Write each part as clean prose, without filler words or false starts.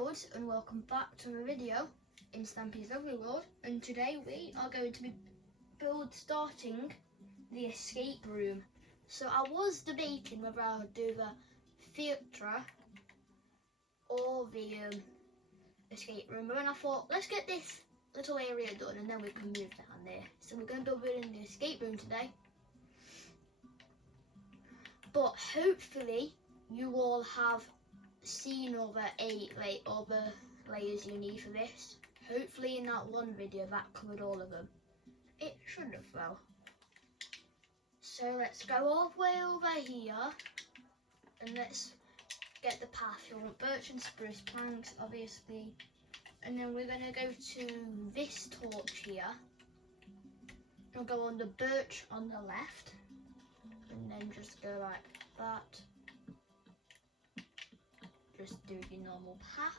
Kaiden-Buildz and welcome back to a video in Stampy's lovely world, and today we are going to be starting the escape room. So I was debating whether I would do the theatre or the escape room, but then I thought let's get this little area done and then we can move down there. So we're going to be building the escape room today, but hopefully you all have seen all the layers you need for this. Hopefully in that one video that covered all of them. It should have though. So let's go all the way over here and let's get the path. You want birch and spruce planks obviously, and then we're going to go to this torch here. We'll go on the birch on the left and then just go like that. Just do your normal path,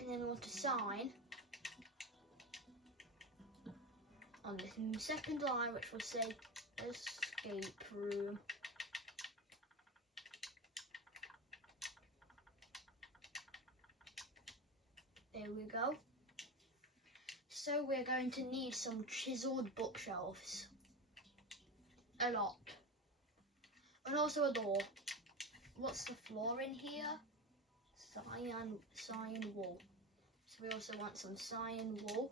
and then we want a sign on the second line which will say escape room. There we go. So we're going to need some chiseled bookshelves, a lot, and also a door. What's the floor in here? Cyan wool. So we also want some cyan wool.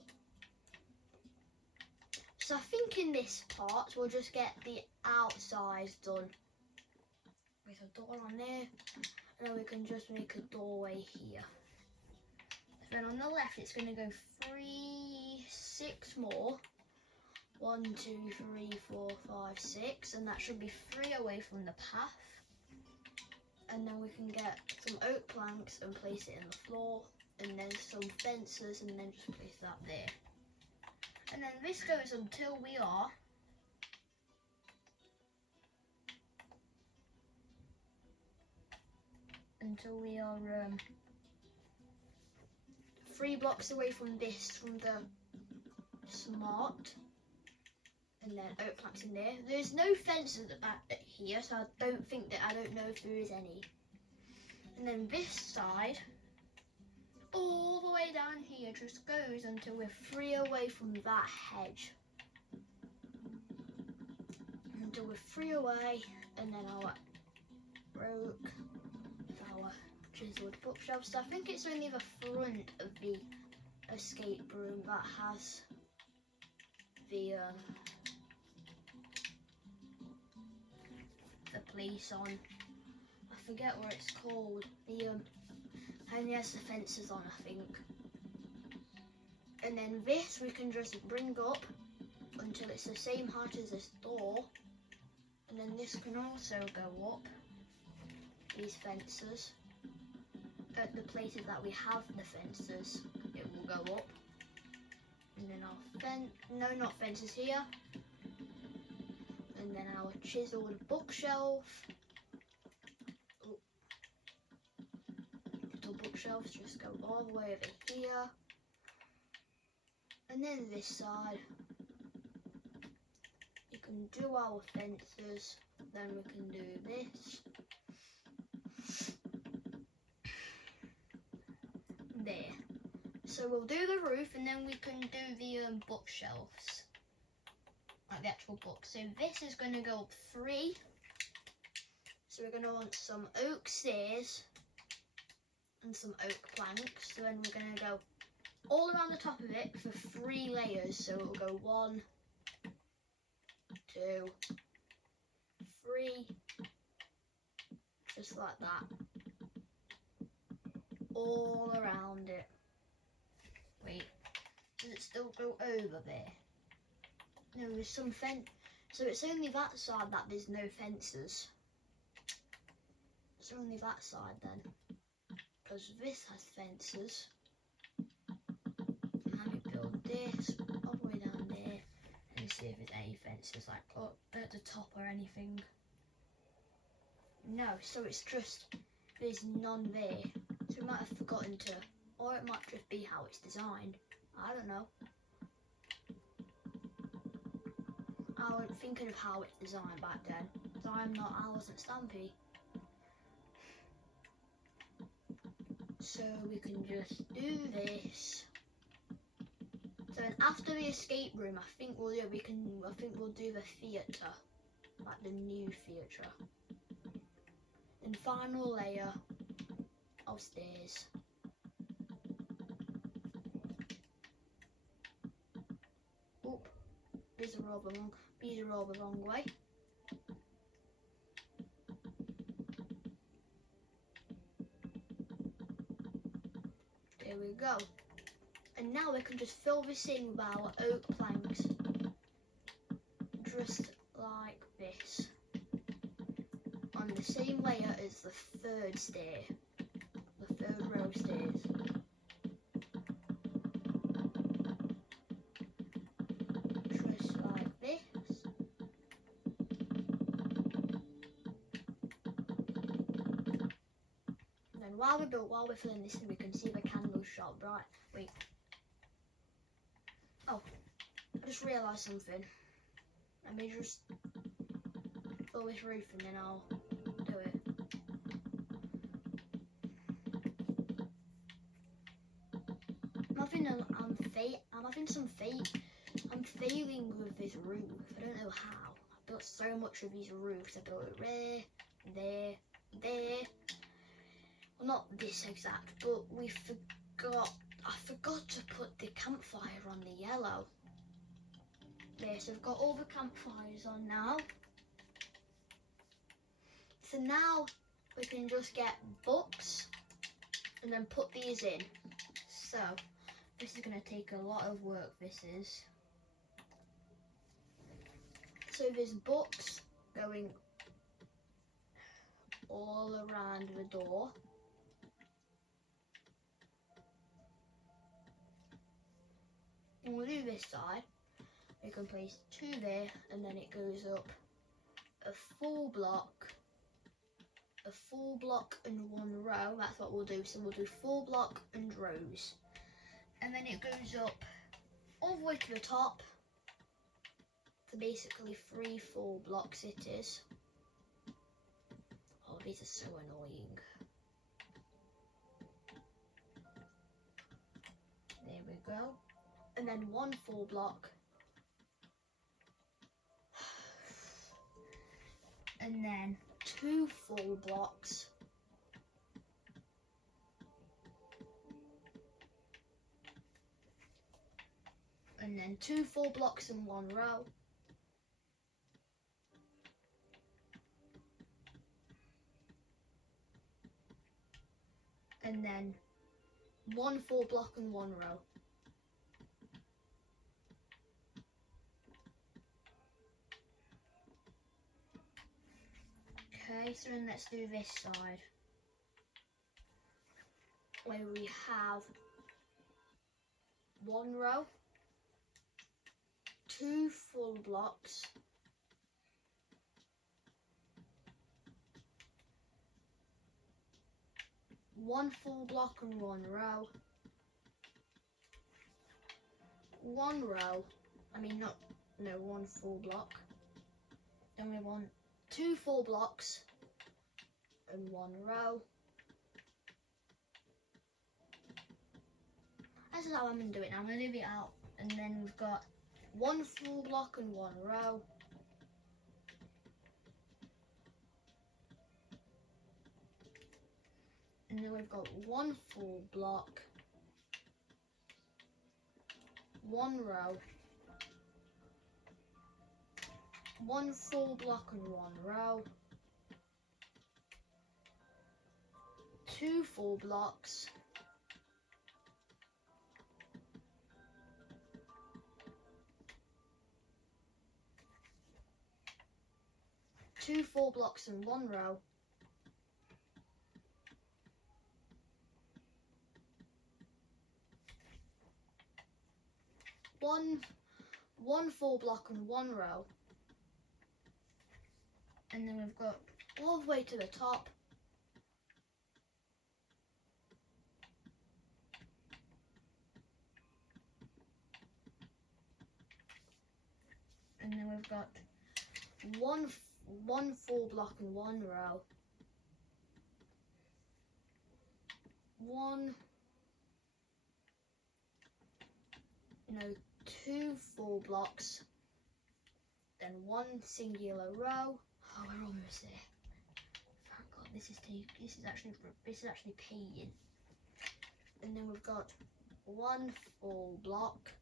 So I think in this part we'll just get the outside done with a door on there, and then we can just make a doorway here. Then on the left it's going to go 6 more. 1, 2, 3, 4, 5, 6, and that should be 3 away from the path. And then we can get some oak planks and place it in the floor, and then some fences and then just place that there. And then this goes until we are three blocks away from this, from the smart, and then oak planks in there. There's no fences at here, so I don't know if there is any. And then this side, all the way down here, just goes until we're 3 away from that hedge. Until we're 3 away, and then our broke with our chiseled bookshelf. So I think it's only the front of the escape room that has the place on. I forget what it's called. And yes, the fences on, I think. And then this we can just bring up until it's the same height as this door. And then this can also go up, these fences. At the places that we have the fences, it will go up. And then our not fences here. And then our chiseled bookshelf. Little bookshelves just go all the way over here. And then this side, you can do our fences. Then we can do this. There. So we'll do the roof and then we can do the bookshelves. Like the actual book. So this is going to go up 3. So we're going to want some oak stairs and some oak planks. So then we're going to go all around the top of it for 3 layers. So it'll go 1, 2, 3, just like that, all around it. Wait, does it still go over there? No, there's some fence. So it's only that side that there's no fences. It's only that side then, because this has fences. Let me build this all the way down there and see if there's any fences like up at the top or anything. No, so it's just there's none there. So we might have forgotten to, or it might just be how it's designed. I don't know. I was thinking of how it's designed back then. So I wasn't Stampy. So we can just do this. So then after the escape room, I think we'll do the theatre, like the new theatre. Then final layer of stairs. Oop, these are all the wrong way. There we go. And now we can just fill this in with our oak planks, just like this, on the same layer as the third stair, the third row of stairs. Just like this. And then while we're filling this in, we can see the candle shot bright. Wait. Oh, I just realised something. Let me just fill this roof and then I'll do it. I'm failing with this roof. I don't know how. I built so much of these roofs. I built it there. Well, not this exact, but I forgot to put the campfire on the yellow. There, so I've got all the campfires on now. So now we can just get books and then put these in. So this is going to take a lot of work, this is. So there's books going all around the door. And we'll do this side. We can place 2 there, and then it goes up a full block and 1 row. That's what we'll do. So we'll do full block and rows. And then it goes up all the way to the top. So basically 3 full blocks it is. Oh, these are so annoying. There we go. And then 1 full block. And then 2 full blocks. And then 2 full blocks in 1 row. And then 1 full block in 1 row. Okay, so then let's do this side, where we have 1 row, 2 full blocks, 1 full block and 1 row, 1 row, 1 full block, then we want 2 full blocks and 1 row. This is how I'm going to do it now. I'm going to leave it out, and then we've got 1 full block and 1 row. And then we've got 1 full block, 1 row, 1 full block and 1 row, 2 full blocks, 2 full blocks and 1 row, 1 full block and 1 row, and then we've got all the way to the top, and then we've got one full block and 1 row, two full blocks, then one singular row. Oh, we're almost there. Thank God, this is actually paying. And then we've got one full block,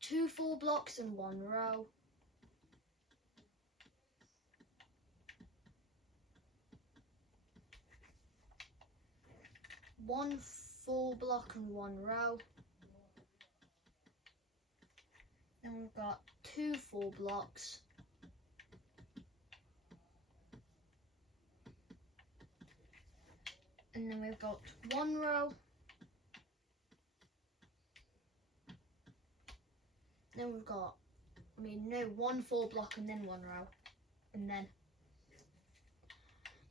two full blocks and one row. One full block and one row. Then we've got two full blocks. And then we've got one row. Then we've got, one full block and then one row. And then,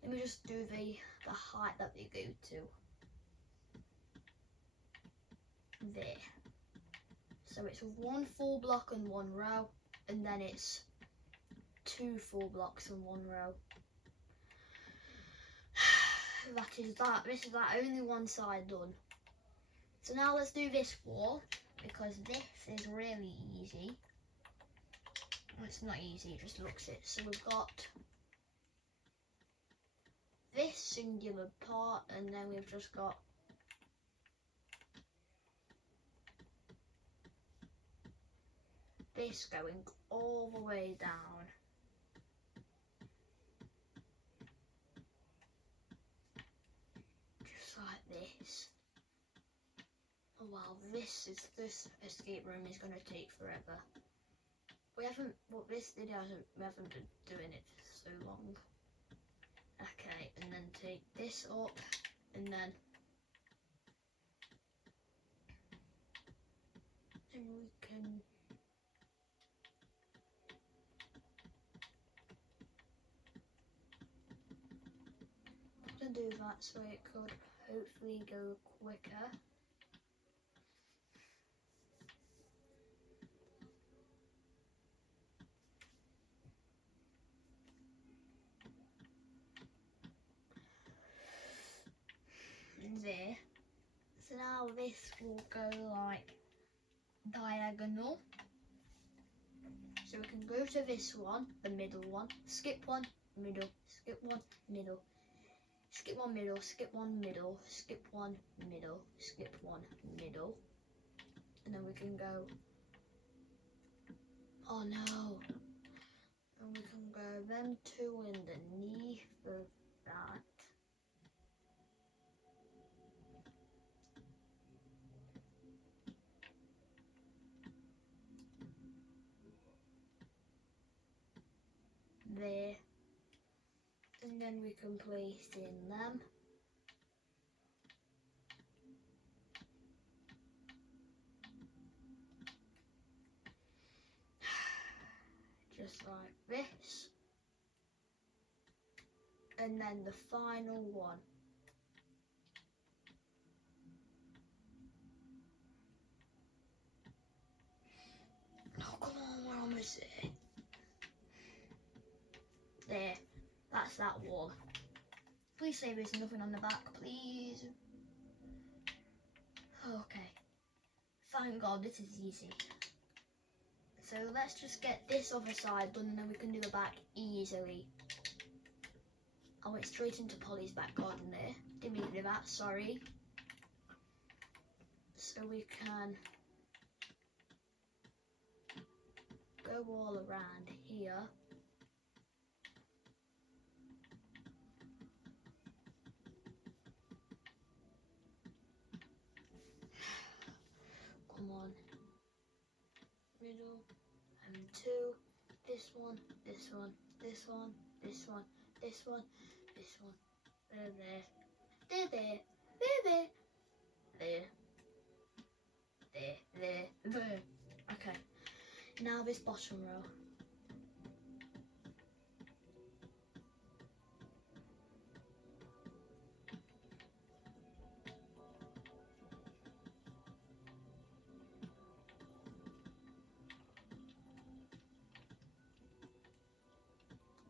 let me just do the height that they go to. There. So it's one full block and one row, and then it's two full blocks and one row. That is that. This is that. Only one side done. So now let's do this wall, because this is really easy. It's not easy, it just looks it. So we've got this singular part, and then we've just got this going all the way down. Just like this. Oh wow, this escape room is gonna take forever. We haven't been doing it for so long. Okay, and then take this up, and then we can do that so it could hopefully go quicker. There. So now this will go like diagonal. So we can go to this one, the middle one, skip one, middle, skip one, middle, skip one, middle, skip one, middle, skip one, middle, skip one, middle. And then we can go, oh no. And we can go them two underneath of that. There, and then we can place in them. Just like this. And then the final one. Oh, come on, we're almost there. There, that's that wall. Please say there's nothing on the back, please. Okay. Thank God, this is easy. So let's just get this other side done, and then we can do the back easily. I went straight into Polly's back garden there. Didn't mean to do that, sorry. So we can go all around here. Come on. Middle and two. This one, this one, this one, this one, this one, this one. There, there, there, there, there, there, there, there, there. Okay. Now this bottom row.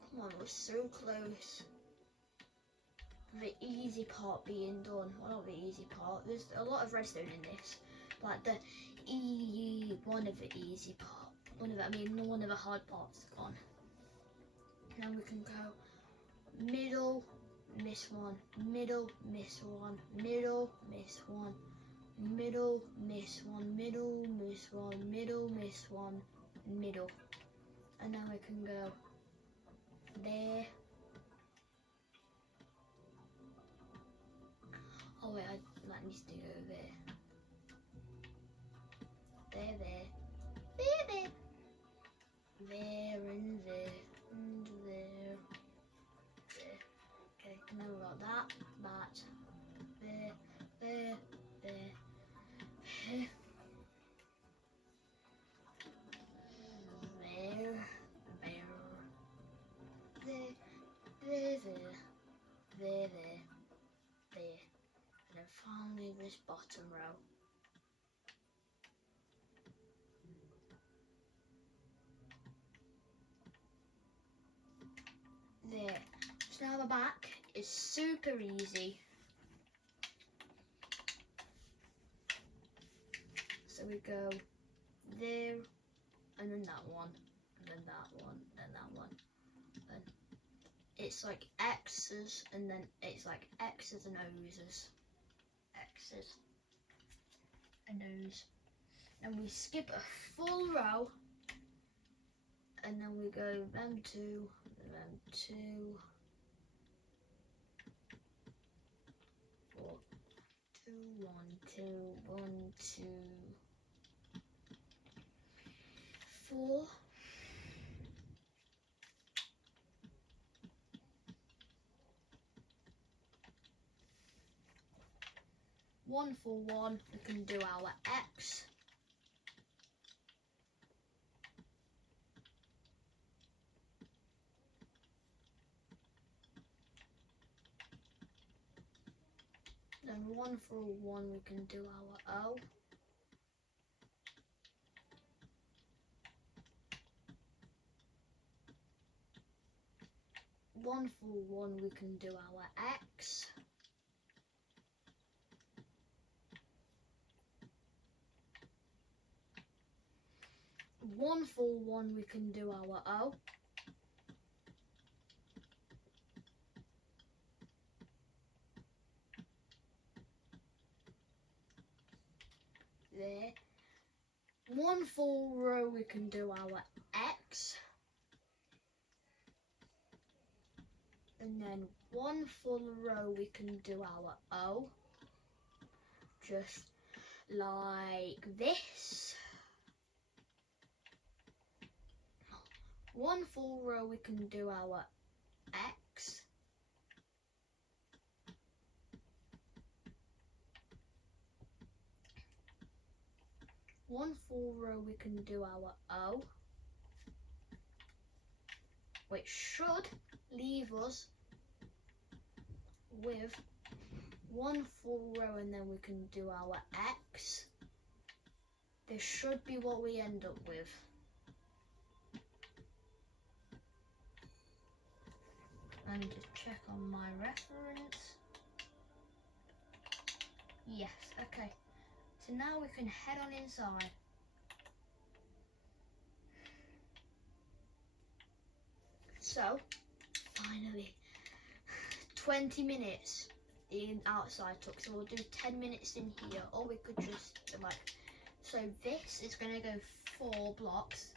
Come on, we're so close. the easy part being done. Well, not the easy part. There's a lot of redstone in this. Like one of the easy part. One of the hard parts gone. Now we can go middle, miss one, middle, miss one, middle, miss one, middle, miss one, middle, miss one, middle, miss one, middle. And now we can go there. Oh wait, that needs to go there. There, there, there, there, there, and there, and there, there. Okay, and then we got that, there, there, there, there. There, and then finally this bottom row. There. So now the back is super easy. So we go there, and then that one, and then that one, and that one. And it's like X's, and then it's like X's and O's. X's and O's. And we skip a full row, and then we go them two, 4, 2, 1, 2, 1, 2, 4. One for one, we can do our X. Then one for one, we can do our O. One for one, we can do our X. One for one, we can do our O. There. One full row, we can do our X. And then one full row, we can do our O. Just like this. One full row, we can do our X. One full row, we can do our O, which should leave us with one full row, and then we can do our X. This should be what we end up with. And just check on my reference. Yes, okay. So now we can head on inside. So, finally, 20 minutes in outside took, so we'll do 10 minutes in here, or we could just so this is gonna go 4 blocks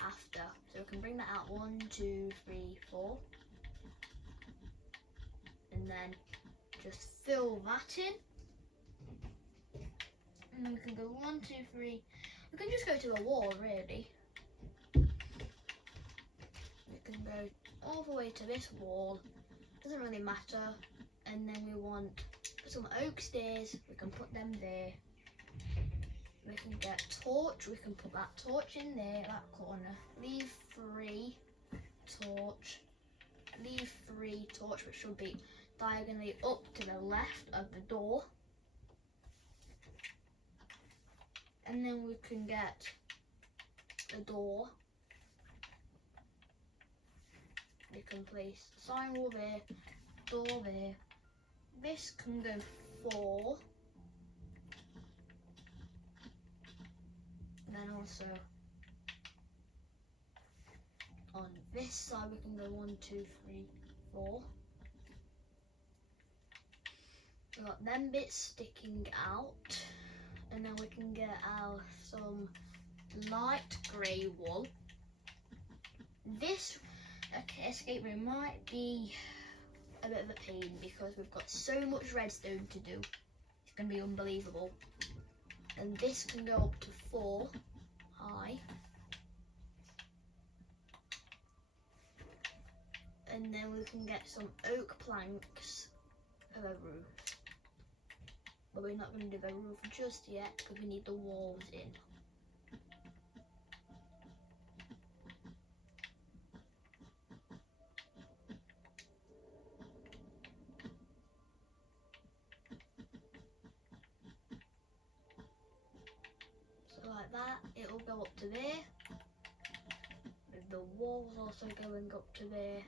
after. So we can bring that out 1, 2, 3, 4. And then just fill that in. And then we can go 1, 2, 3. We can just go to the wall, really. We can go all the way to this wall. Doesn't really matter. And then we want some oak stairs. We can put them there. We can get torch. We can put that torch in there, that corner. Leave 3 torch. Leave 3 torch, which should be diagonally up to the left of the door. And then we can get a door. We can place sign wall there, door there. This can go 4. And then also on this side we can go 1, 2, 3, 4. We've got them bits sticking out, and then we can get out some light grey wool. This escape room might be a bit of a pain because we've got so much redstone to do. It's going to be unbelievable. And this can go up to 4 high. And then we can get some oak planks for a roof. But we're not going to do the roof just yet because we need the walls in. So like that, it'll go up to there. With the walls also going up to there.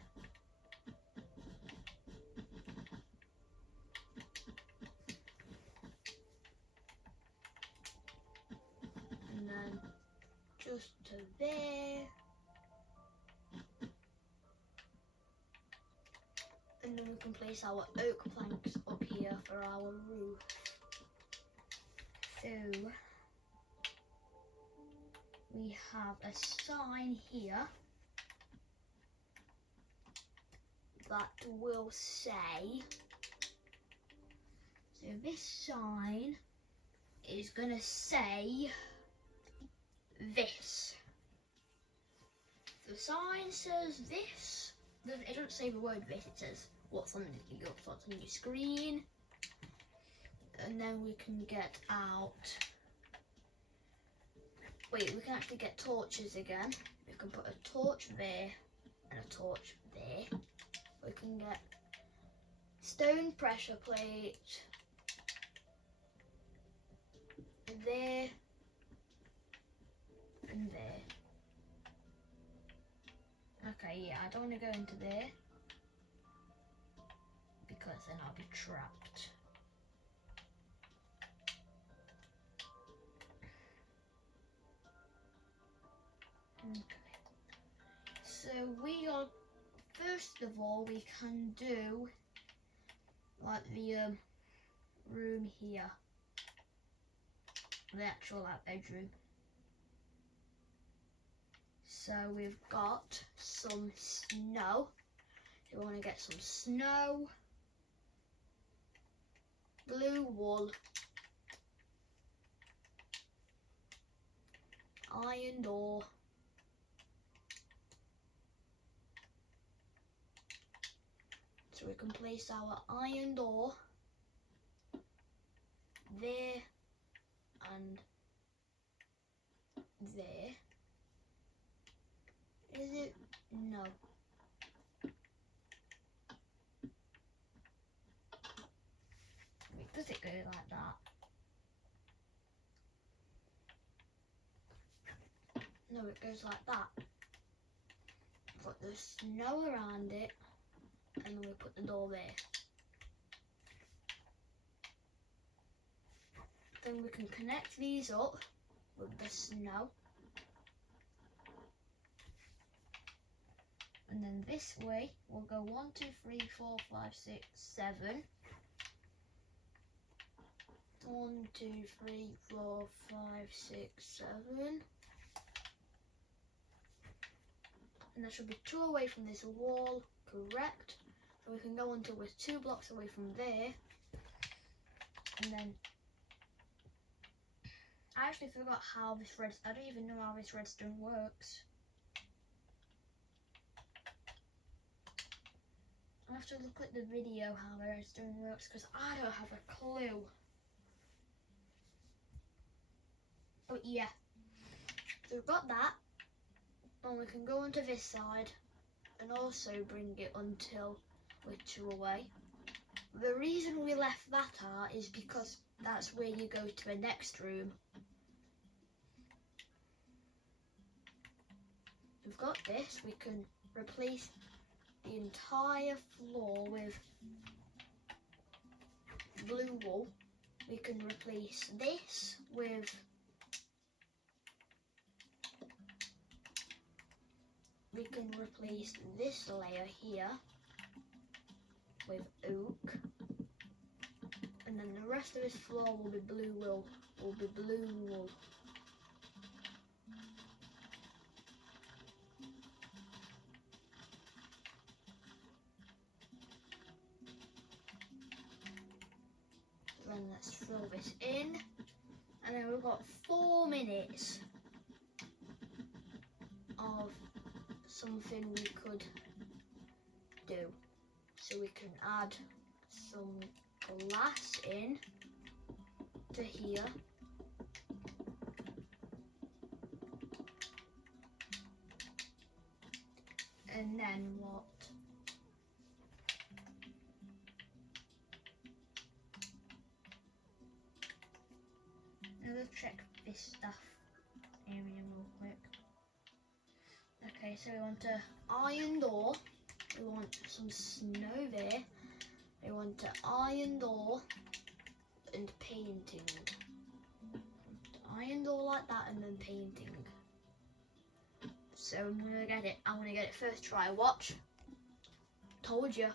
And then just to there. And then we can place our oak planks up here for our roof. So we have a sign here that will say, so this sign is gonna say this. The sign says this. It doesn't say the word this, it says what's on your screen. And then we can get out, wait, we can actually get torches again. We can put a torch there and a torch there. We can get stone pressure plate there and there. Okay, yeah, I don't want to go into there because then I'll be trapped. Okay, so we are, first of all, we can do like the room here, the actual bedroom. So we've got some snow. So we want to get some snow, blue wool, iron door, so we can place our iron door there and there. Is it? No. Wait, does it go like that? No, it goes like that. Put the snow around it, and then we put the door there. Then we can connect these up with the snow. And then this way, we'll go 1, 2, 3, 4, 5, 6, 7. 1, 2, 3, 4, 5, 6, 7. And there should be 2 away from this wall, correct? So we can go until we're 2 blocks away from there. And then, I actually forgot how this I don't even know how this redstone works. I have to look at the video how the redstone works because I don't have a clue. But yeah, so we've got that, and we can go onto this side and also bring it until we're 2 away. The reason we left that out is because that's where you go to the next room. We've got this, we can replace the entire floor with blue wool. We can replace this with this layer here with oak, and then the rest of this floor will be blue wool. Then let's fill this in, and then we've got 4 minutes of something we could do. So we can add some glass in to here. And then what? Let's check this stuff area real quick. Okay, so we want an iron door. We want some snow there. We want an iron door and painting. Iron door like that and then painting. So I'm gonna get it. I'm gonna get it first try. Watch. Told you.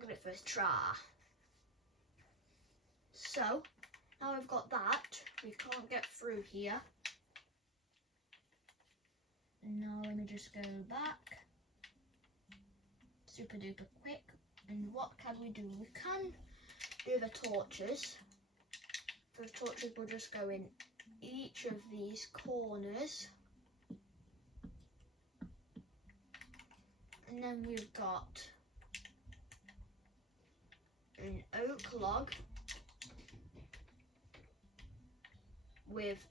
Get it first try. So now we've got that. We can't get through here. And now let me just go back. Super duper quick. And what can we do? We can do the torches. For the torches, we'll just go in each of these corners. And then we've got an oak log with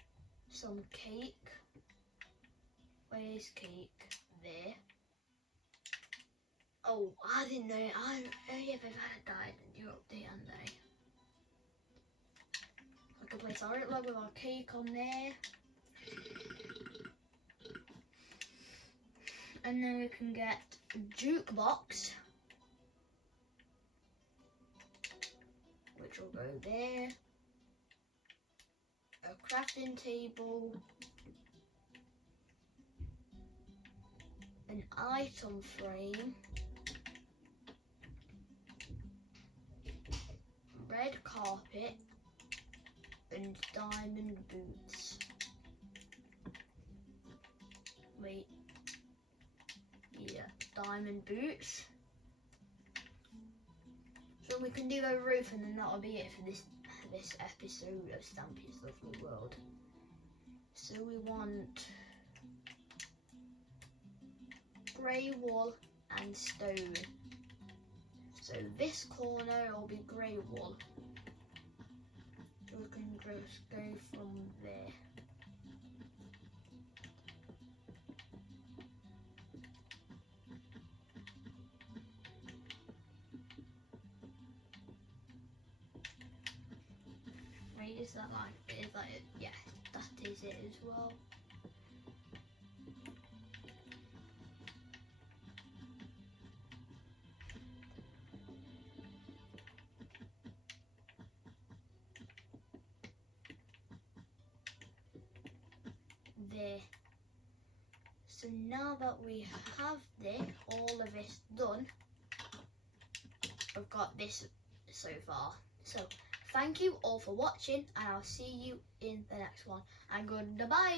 some cake. Where's cake? There. Oh, I didn't know. Yeah, they've had a diet and you're up there, haven't they? I can place our oak log with our cake on there. And then we can get a jukebox, which will go there. A crafting table. An item frame. Red carpet. And diamond boots. Wait. Yeah, diamond boots. So we can do a roof, and then that'll be it for this episode of Stampy's Lovely World. So we want grey wool and stone. So this corner will be grey wool. So we can just go from there. Wait, is that it? Yeah, that is it as well. There. So now that we have all of this done, I've got this so far. So thank you all for watching, and I'll see you in the next one. And goodbye.